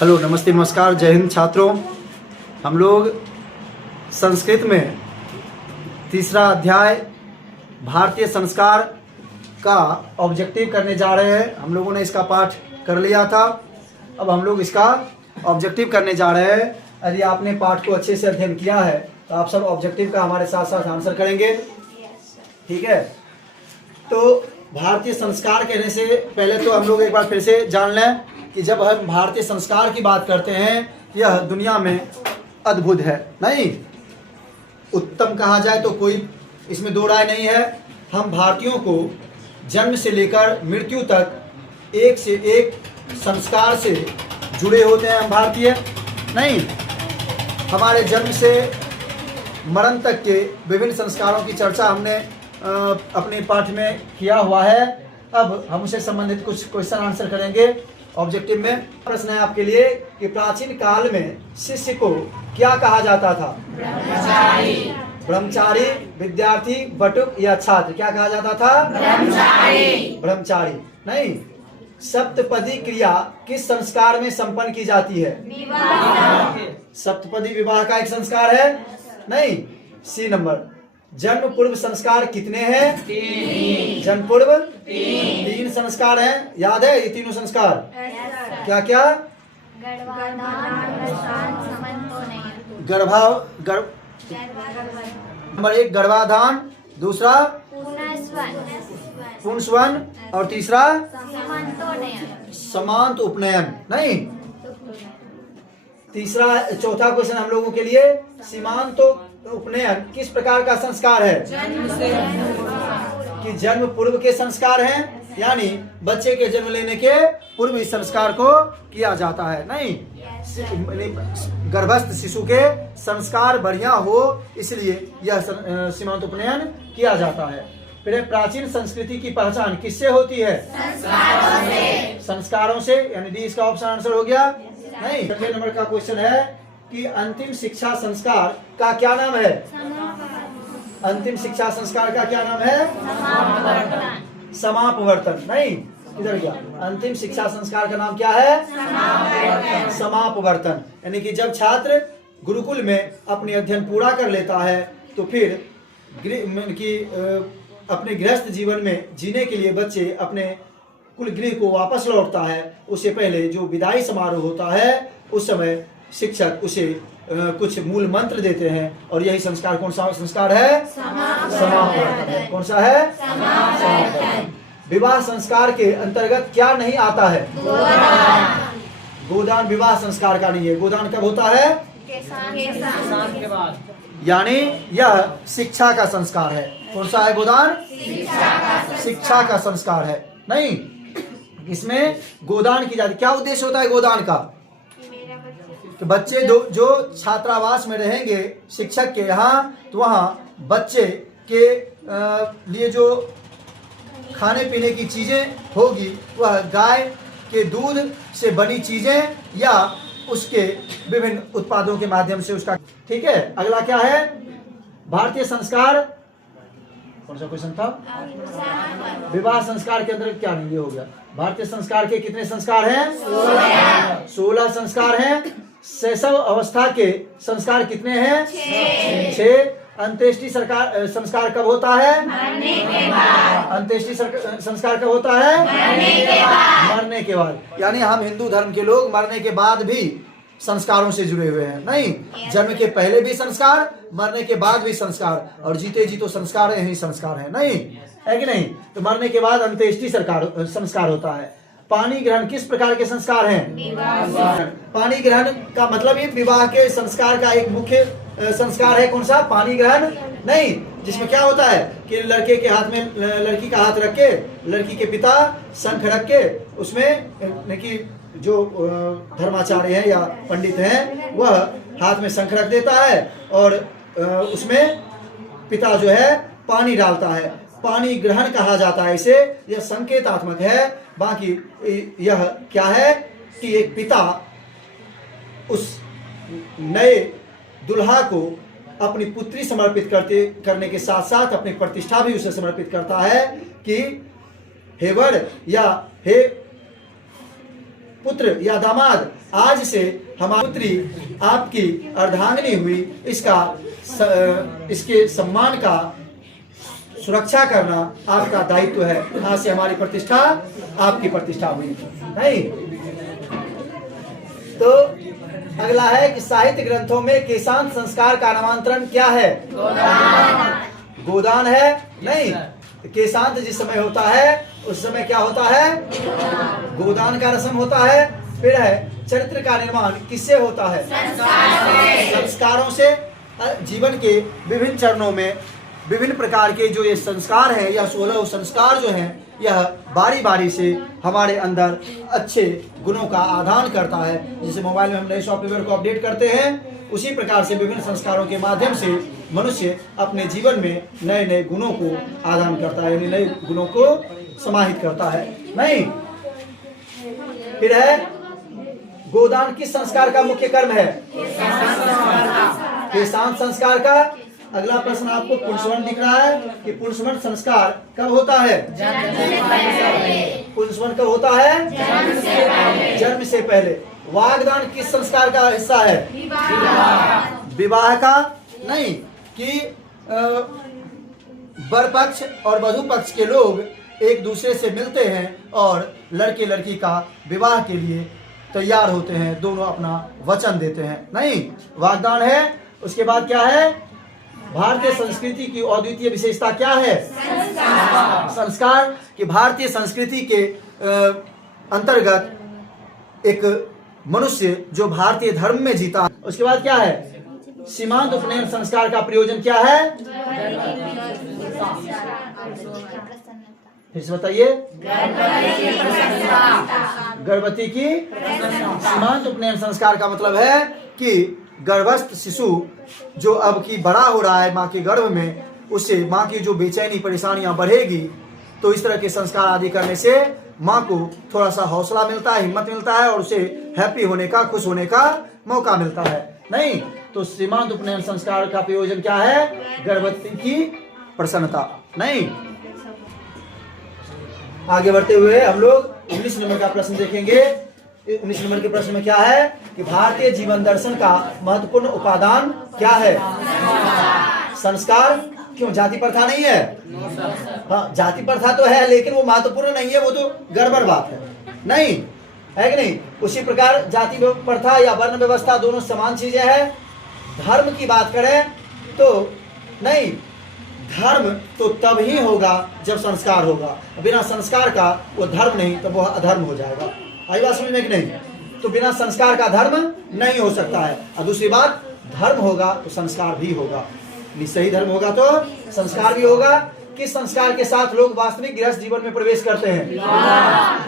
Hello, नमस्ते, नमस्कार, जय हिंद छात्रों। हम लोग संस्कृत में तीसरा अध्याय भारतीय संस्कार का ऑब्जेक्टिव करने जा रहे हैं। हम लोगों ने इसका पाठ कर लिया था, अब हम लोग इसका ऑब्जेक्टिव करने जा रहे हैं। यदि आपने पाठ को अच्छे से अध्ययन किया है तो आप सब ऑब्जेक्टिव का हमारे साथ साथ आंसर करेंगे, ठीक है। तो भारतीय संस्कार कहने से पहले तो हम लोग एक बार फिर से जान लें कि जब हम भारतीय संस्कार की बात करते हैं, यह दुनिया में अद्भुत है, नहीं उत्तम कहा जाए तो कोई इसमें दो राय नहीं है। हम भारतीयों को जन्म से लेकर मृत्यु तक एक से एक संस्कार से जुड़े होते हैं। हम भारतीय नहीं, हमारे जन्म से मरण तक के विभिन्न संस्कारों की चर्चा हमने अपने पाठ में किया हुआ है। अब हम उससे संबंधित कुछ क्वेश्चन आंसर करेंगे ऑब्जेक्टिव में। प्रश्न है आपके लिए कि प्राचीन काल में शिष्य को क्या कहा जाता था? ब्रह्मचारी। ब्रह्मचारी, विद्यार्थी, बटुक या छात्र, क्या कहा जाता था? ब्रह्मचारी। ब्रह्मचारी नहीं। सप्तपदी क्रिया किस संस्कार में संपन्न की जाती है? विवाह। सप्तपदी विवाह का एक संस्कार है, नहीं। C number. जन्म पूर्व संस्कार कितने हैं? 3। जन्म पूर्व 3 संस्कार हैं, याद है ये तीनों संस्कार? क्या क्या? नंबर 1 गर्भाधान, दूसरा पुंसवन और तीसरा समांत उपनयन, नहीं। चौथा क्वेश्चन हम लोगों के लिए, सीमांत उपनयन किस प्रकार का संस्कार है? कि जन्म पूर्व के संस्कार हैं, यानी बच्चे के जन्म लेने के पूर्व इस संस्कार को किया जाता है, नहीं। गर्भस्थ शिशु के संस्कार बढ़िया हो इसलिए यह सीमांत उपनयन किया जाता है। फिर प्राचीन संस्कृति की पहचान किससे होती है? संस्कारों से, यानी डी इसका ऑप्शन आंसर हो गया, नहीं। छठे नंबर का क्वेश्चन है कि अंतिम शिक्षा संस्कार का क्या नाम है? अंतिम शिक्षा संस्कार का क्या नाम है? समापवर्तन, नहीं। इधर गया। अंतिम शिक्षा संस्कार का नाम क्या है? समापवर्तन। यानी कि जब छात्र गुरुकुल में अपनी अध्ययन पूरा कर लेता है तो फिर अपने गृहस्थ जीवन में जीने के लिए बच्चे अपने कुल गृह को वापस लौटता है। उससे पहले जो विदाई समारोह होता है उस समय शिक्षक उसे कुछ मूल मंत्र देते हैं, और यही संस्कार कौन सा संस्कार है? समापवर्तन। कौन सा है? समापवर्तन। विवाह संस्कार के अंतर्गत क्या नहीं आता है? गोदान विवाह संस्कार का नहीं है। गोदान कब होता है? के बाद। यानी यह शिक्षा का संस्कार है। कौन सा है गोदान? शिक्षा का संस्कार है, नहीं। इसमें गोदान की जाती, क्या उद्देश्य होता है गोदान का? तो बच्चे जो छात्रावास में रहेंगे शिक्षक के यहाँ, तो वहाँ बच्चे के लिए जो खाने पीने की चीजें होगी वह गाय के दूध से बनी चीजें या उसके विभिन्न उत्पादों के माध्यम से उसका, ठीक है। अगला क्या है? भारतीय संस्कार, कौन सा क्वेश्चन था? विवाह संस्कार के अंदर क्या नहीं, ये हो गया। भारतीय संस्कार के कितने संस्कार हैं? 16 संस्कार हैं। शैशव अवस्था के संस्कार कितने हैं? 6। अंत्येष्टि संस्कार कब होता है? मरने के बाद। अंत्येष्टि संस्कार कब होता है? मरने के बाद। यानी हम हिंदू धर्म के लोग मरने के बाद भी संस्कारों से जुड़े हुए हैं, नहीं। जन्म के पहले भी संस्कार, मरने के बाद भी संस्कार, और जीते जी तो संस्कार यही संस्कार है, नहीं है कि नहीं। तो मरने के बाद अंत्येष्टि संस्कार होता है। पानी ग्रहण किस प्रकार के संस्कार हैं? पानी ग्रहण का मतलब ये विवाह के संस्कार का एक मुख्य संस्कार है। कौन सा? पानी ग्रहण, नहीं। जिसमें क्या होता है कि लड़के के हाथ में लड़की का हाथ रख के, लड़की के पिता शंख रख के, उसमें कि जो धर्माचार्य हैं या पंडित हैं वह हाथ में शंख रख देता है और उसमें पिता जो है पानी डालता है। पानी ग्रहण कहा जाता है इसे। यह संकेतात्मक है। बाकी यह क्या है कि एक पिता उस नए दुल्हा को अपनी पुत्री समर्पित करने के साथ साथ अपनी प्रतिष्ठा भी उसे समर्पित करता है कि हे वर या हे पुत्र या दामाद आज से हमारी पुत्री आपकी अर्धांगिनी हुई, इसके सम्मान का सुरक्षा करना आपका दायित्व है। आज से हमारी प्रतिष्ठा आपकी प्रतिष्ठा हुई। नहीं तो अगला है कि साहित्य ग्रंथों में केशांत संस्कार का नामांतरण क्या है? गोदान है। नहीं, केशांत जिस समय होता है उस समय क्या होता है? गोदान का रस्म होता है। फिर है चरित्र का निर्माण किससे होता है? संस्कारों से। जीवन के विभिन्न चरणों में विभिन्न प्रकार के जो ये संस्कार हैं, यह 16 संस्कार जो हैं, यह बारी बारी से हमारे अंदर अच्छे गुणों का आदान करता है। जैसे मोबाइल में हम नए सॉफ्टवेयर को अपडेट करते हैं, उसी प्रकार से विभिन्न संस्कारों के माध्यम से मनुष्य अपने जीवन में नए नए गुणों को आदान करता है, यानी नए गुणों को समाहित करता है। नहीं, फिर है गोदान किस संस्कार का मुख्य कर्म है? केशांत संस्कार का। अगला प्रश्न आपको पुंसवन दिख रहा है कि पुंसवन संस्कार कब होता है? पुंसवन कब होता है? जन्म से पहले। वागदान किस संस्कार का हिस्सा है? विवाह का। नहीं, कि वर पक्ष और वधू पक्ष के लोग एक दूसरे से मिलते हैं और लड़के लड़की का विवाह के लिए तैयार होते हैं, दोनों अपना वचन देते हैं। नहीं, वागदान है। उसके बाद क्या है? भारतीय संस्कृति की अद्वितीय विशेषता क्या है? संस्कार। कि भारतीय संस्कृति के अंतर्गत एक मनुष्य जो भारतीय धर्म में जीता। उसके बाद क्या है? सीमांत उपनयन संस्कार का प्रयोजन क्या है? फिर से बताइए। गर्भवती की। सीमांत उपनयन संस्कार का मतलब है कि गर्भस्थ शिशु जो अब की बड़ा हो रहा है माँ के गर्भ में, उससे माँ की जो बेचैनी परेशानियां बढ़ेगी, तो इस तरह के संस्कार आदि करने से माँ को थोड़ा सा हौसला मिलता है, हिम्मत मिलता है और उसे हैप्पी होने का, खुश होने का मौका मिलता है। नहीं, तो सीमांत उपनयन संस्कार का प्रयोजन क्या है? गर्भवती की प्रसन्नता। नहीं, आगे बढ़ते हुए हम लोग 19 नंबर का प्रश्न देखेंगे। 19 नंबर के प्रश्न में क्या है कि भारतीय जीवन दर्शन का महत्वपूर्ण उपादान क्या है? संस्कार। क्यों? जाति प्रथा नहीं है? हाँ, जाति प्रथा तो है, लेकिन वो महत्वपूर्ण नहीं है, वो तो गड़बड़ बात है। नहीं है कि नहीं? उसी प्रकार जाति प्रथा या वर्ण व्यवस्था दोनों समान चीजें हैं। धर्म की बात करें तो नहीं, धर्म तो तब ही होगा जब संस्कार होगा। बिना संस्कार का वो धर्म नहीं, तो वो अधर्म हो जाएगा। आई बात समझ में कि नहीं? तो बिना संस्कार का धर्म नहीं हो सकता है। और दूसरी बात, धर्म होगा तो संस्कार भी होगा। सही धर्म होगा तो संस्कार भी होगा। किस संस्कार के साथ लोग वास्तविक गृहस्थ जीवन में प्रवेश करते हैं?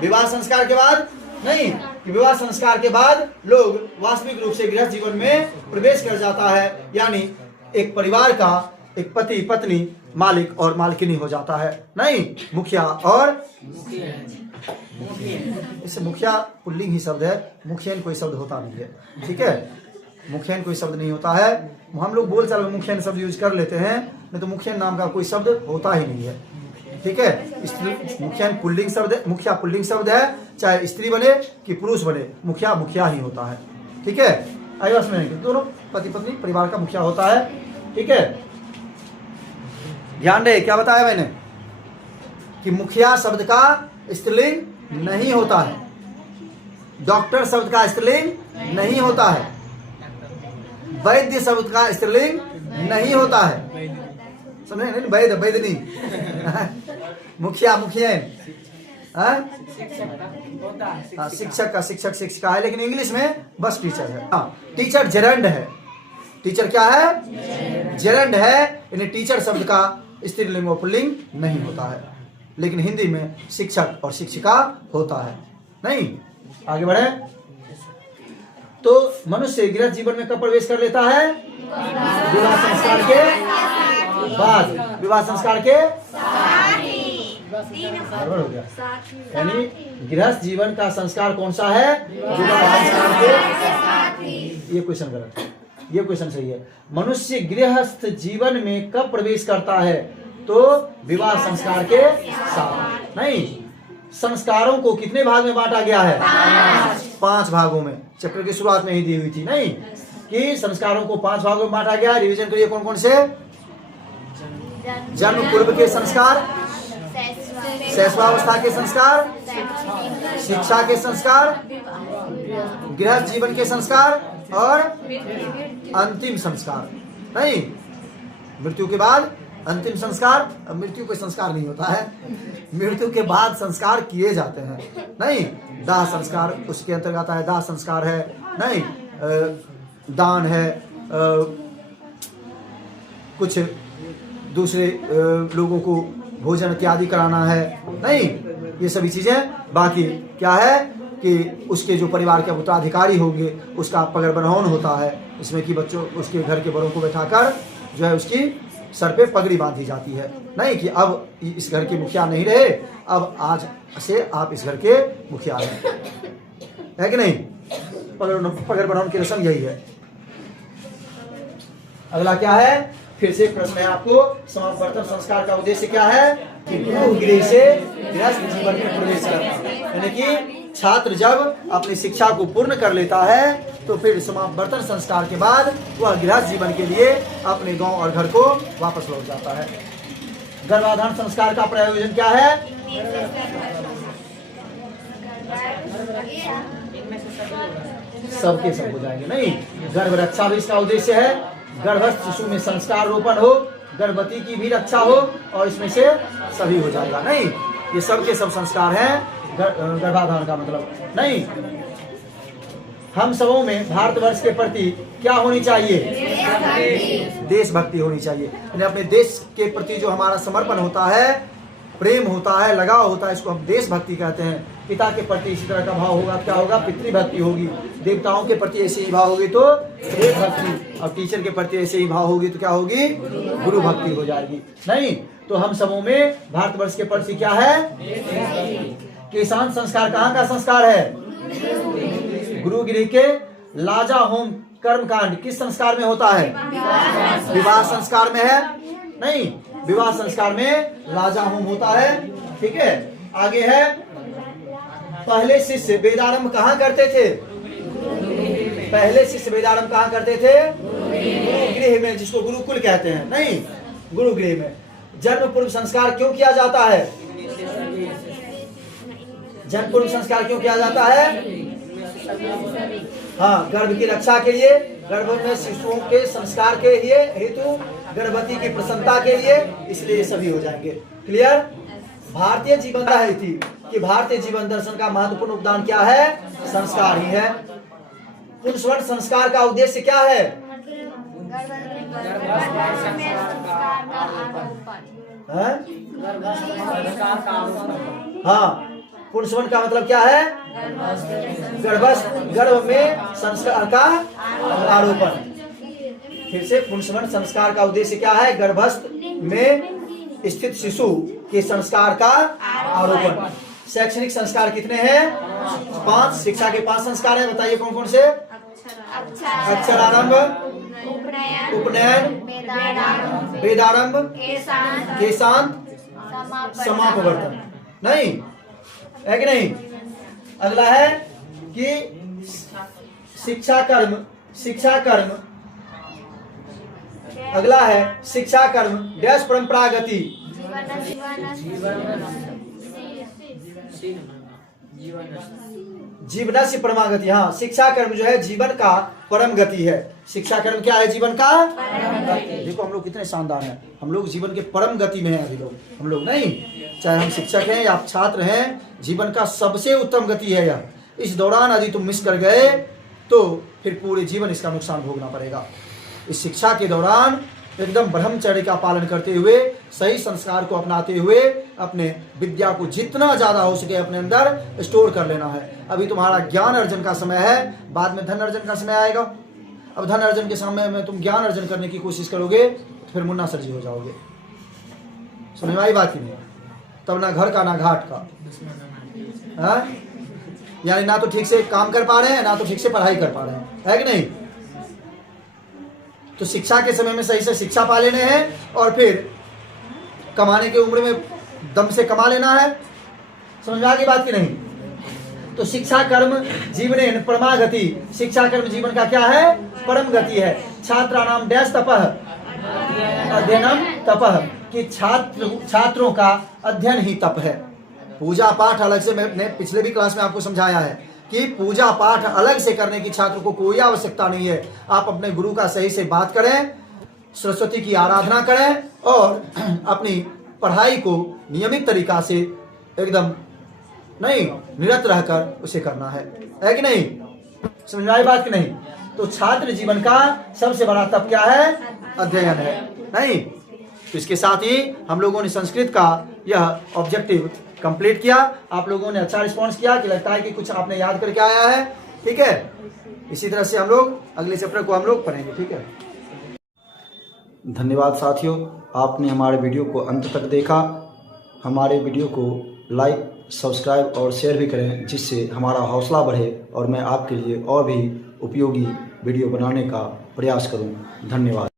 विवाह संस्कार के बाद। नहीं, विवाह संस्कार के बाद लोग वास्तविक रूप से गृहस्थ जीवन में प्रवेश कर जाता है, यानी एक परिवार का एक पति पत्नी मालिक और मालकिनी हो जाता है। नहीं, मुखिया और इससे मुखिया पुल्लिंग ही शब्द है, मुखियन कोई शब्द होता नहीं है। ठीक है, मुखियन कोई शब्द नहीं होता है। हम लोग बोल चाल में मुखियन शब्द यूज कर लेते हैं, नहीं तो मुखियन नाम का कोई शब्द होता ही नहीं है। ठीक है, मुखियन पुल्लिंग शब्द है, मुखिया पुल्लिंग शब्द है, चाहे स्त्री बने कि पुरुष बने, मुखिया मुखिया ही होता है। ठीक है, आइए बस में दोनों पति पत्नी परिवार का मुखिया होता है। ठीक है, ध्यान रहे, क्या बताया मैंने कि मुखिया शब्द का स्त्रीलिंग नहीं होता है, डॉक्टर शब्द का स्त्रीलिंग नहीं होता है, वैद्य शब्द का स्त्रीलिंग नहीं होता है। समझे? नहीं, वैद्य वैद्य नहीं मुखिया मुखियन। शिक्षक का शिक्षक शिक्षिका है, लेकिन इंग्लिश में बस टीचर है। टीचर जेरंड है। टीचर क्या है? जेरंड है, यानी टीचर शब्द का स्त्रीलिंग और पुल्लिंग नहीं होता है, लेकिन हिंदी में शिक्षक और शिक्षिका होता है। नहीं, आगे बढ़े तो मनुष्य गृहस्थ जीवन में कब प्रवेश कर लेता है? विवाह संस्कार के बाद। विवाह संस्कार के हो गया, यानी गृहस्थ जीवन का संस्कार कौन सा है? विवाह संस्कार के। ये क्वेश्चन गलत है, ये क्वेश्चन सही है। मनुष्य गृहस्थ जीवन में कब प्रवेश करता है? तो विवाह संस्कार के साथ। नहीं, संस्कारों को कितने भाग में बांटा गया है? 5 भागों में। चैप्टर की शुरुआत में ही दी हुई थी नहीं, कि संस्कारों को 5 भागों में बांटा गया। रिवीजन करिए कौन कौन से? जन्म पूर्व के संस्कार, शैशवावस्था के संस्कार, शिक्षा के संस्कार, गृहस्थ जीवन के संस्कार और अंतिम संस्कार। नहीं, मृत्यु के बाद अंतिम संस्कार। अब मृत्यु कोई संस्कार नहीं होता है, मृत्यु के बाद संस्कार किए जाते हैं। नहीं, दाह संस्कार उसके अंतर्गत आता है। दाह संस्कार है, नहीं दान है, कुछ दूसरे लोगों को भोजन इत्यादि कराना है, नहीं ये सभी चीजें। बाकी क्या है कि उसके जो परिवार के उत्तराधिकारी होंगे उसका पगड़ बनौन होता है, इसमें कि बच्चों उसके घर के बड़ों को बैठाकर जो है उसकी सर पे पगड़ी बांधी जाती है। नहीं कि अब इस घर के मुखिया नहीं रहे, अब आज से आप इस घर के मुखिया है कि नहीं? पगड़ बनौन की रस्म यही है। अगला क्या है? फिर से प्रश्न है आपको, समावर्तन संस्कार का उद्देश्य क्या है? कि गृह से गृहस्थ जीवन में प्रवेश करना। यानी कि छात्र जब अपनी शिक्षा को पूर्ण कर लेता है तो फिर समावर्तन संस्कार के बाद वह गृहस्थ जीवन के लिए अपने गांव और घर को वापस लौट जाता है। गर्भाधान संस्कार का प्रयोजन क्या है? सबके सब हो जाएंगे। नहीं, गर्भ रक्षा भी इसका उद्देश्य है। गर्भस्थ शिशु में संस्कार रोपण हो, गर्भवती की भी रक्षा हो और इसमें से सभी हो जाएगा। नहीं, ये सबके सब संस्कार हैं गर्भाधान का मतलब। नहीं, हम सबों में भारतवर्ष के प्रति क्या होनी चाहिए? देशभक्ति होनी चाहिए। यानी अपने देश के प्रति जो हमारा समर्पण होता है, प्रेम होता है, लगाव होता है, इसको हम देशभक्ति कहते हैं। पिता के प्रति इसी तरह का भाव होगा, क्या होगा? पितृभक्ति होगी। देवताओं के प्रति ऐसे ही भाव होगी तो देवभक्ति, और टीचर के प्रति ऐसे ही भाव होगी तो क्या होगी? गुरु भक्ति हो जाएगी। नहीं, तो हम सबों में भारतवर्ष के प्रति क्या है? किसान संस्कार कहाँ का संस्कार है? गुरुगिरी के लाजा होम कर्म कांड किस संस्कार में होता है? विवाह संस्कार में है। नहीं, विवाह संस्कार में लाजा होम होता है। ठीक है, आगे है पहले शिष्य वेदारंभ कहाँ करते थे? पहले शिष्य वेदारंभ कहाँ करते थे? गुरुगृह में, जिसको गुरुकुल कहते हैं। नहीं, गुरुगृह में। जन्म पूर्व संस्कार क्यों किया जाता है? जन्म पूर्व संस्कार क्यों किया जाता है? हाँ, गर्भ की रक्षा के लिए, गर्भ में शिशुओं के संस्कार के लिए हेतु, गर्भवती की प्रसन्नता के लिए, इसलिए सभी हो जाएंगे। क्लियर? भारतीय जीवन है थी कि भारतीय जीवन दर्शन का महत्वपूर्ण योगदान क्या है? संस्कार ही है। पुंसवन संस्कार का उद्देश्य क्या है? हाँ, पुंसवन का मतलब क्या है? गर्भ में संस्कार का आरोपण। फिर से पुंसवन संस्कार का उद्देश्य क्या है? गर्भस्थ में स्थित शिशु के संस्कार का आरोपण। शैक्षणिक संस्कार कितने हैं? 5। शिक्षा के 5 संस्कार हैं, बताइए कौन कौन से? अक्षरारंभ, उपनयन, वेदारंभ, केशांत, समापवर्तन। नहीं है कि नहीं? अगला है कि शिक्षा कर्म। अगला है शिक्षा कर्म डैश परंपरागति। जीवनस्य परमागति। हाँ, शिक्षा कर्म जो है जीवन का परम गति है। शिक्षा कर्म क्या है? जीवन का देखो हम लोग कितने शानदार हैं, हम लोग जीवन के परम गति में हैं अभी लोग। हम लोग नहीं, चाहे हम शिक्षक हैं या आप छात्र हैं, जीवन का सबसे उत्तम गति है यह। इस दौरान यदि तुम मिस कर गए तो फिर पूरे जीवन इसका नुकसान भोगना पड़ेगा। इस शिक्षा के दौरान एकदम ब्रह्मचर्य का पालन करते हुए, सही संस्कार को अपनाते हुए अपने विद्या को जितना ज्यादा हो सके अपने अंदर स्टोर कर लेना है। अभी तुम्हारा ज्ञान अर्जन का समय है, बाद में धन अर्जन का समय आएगा। अब धन अर्जन के समय में तुम ज्ञान अर्जन करने की कोशिश करोगे तो फिर मुन्ना सरजी हो जाओगे। समझ में आई बात ही नहीं? तब ना घर का ना घाट का। यानी ना तो ठीक से काम कर पा रहे हैं, ना तो ठीक से पढ़ाई कर पा रहे हैं, है कि नहीं? तो शिक्षा के समय में सही से शिक्षा पा लेने हैं और फिर कमाने की उम्र में दम से कमा लेना है। समझ में आ गई बात की नहीं? तो शिक्षा कर्म जीवनेन परमा गति, शिक्षा कर्म जीवन का क्या है? परम गति है। छात्राणाम डैश तपः अध्ययनम तपः, कि छात्रों का अध्ययन ही तप है। पूजा पाठ अलग से, मैंने पिछले भी क्लास में आपको समझाया है कि पूजा पाठ अलग से करने की छात्र को कोई आवश्यकता नहीं है। आप अपने गुरु का सही से बात करें, सरस्वती की आराधना करें और अपनी पढ़ाई को नियमित तरीका से एकदम नहीं निरत रहकर उसे करना है कि नहीं? समझ में आई बात कि नहीं? तो छात्र जीवन का सबसे बड़ा तप क्या है? अध्ययन है, नहीं? तो इसके साथ ही हम लोगों ने संस्कृत का यह ऑब्जेक्टिव कंप्लीट किया। आप लोगों ने अच्छा रिस्पॉन्स किया कि लगता है कि कुछ आपने याद करके आया है। ठीक है, इसी तरह से हम लोग अगले चैप्टर को हम लोग पढ़ेंगे। ठीक है, धन्यवाद साथियों, आपने हमारे वीडियो को अंत तक देखा। हमारे वीडियो को लाइक, सब्सक्राइब और शेयर भी करें, जिससे हमारा हौसला बढ़े और मैं आपके लिए और भी उपयोगी वीडियो बनाने का प्रयास करूं। धन्यवाद।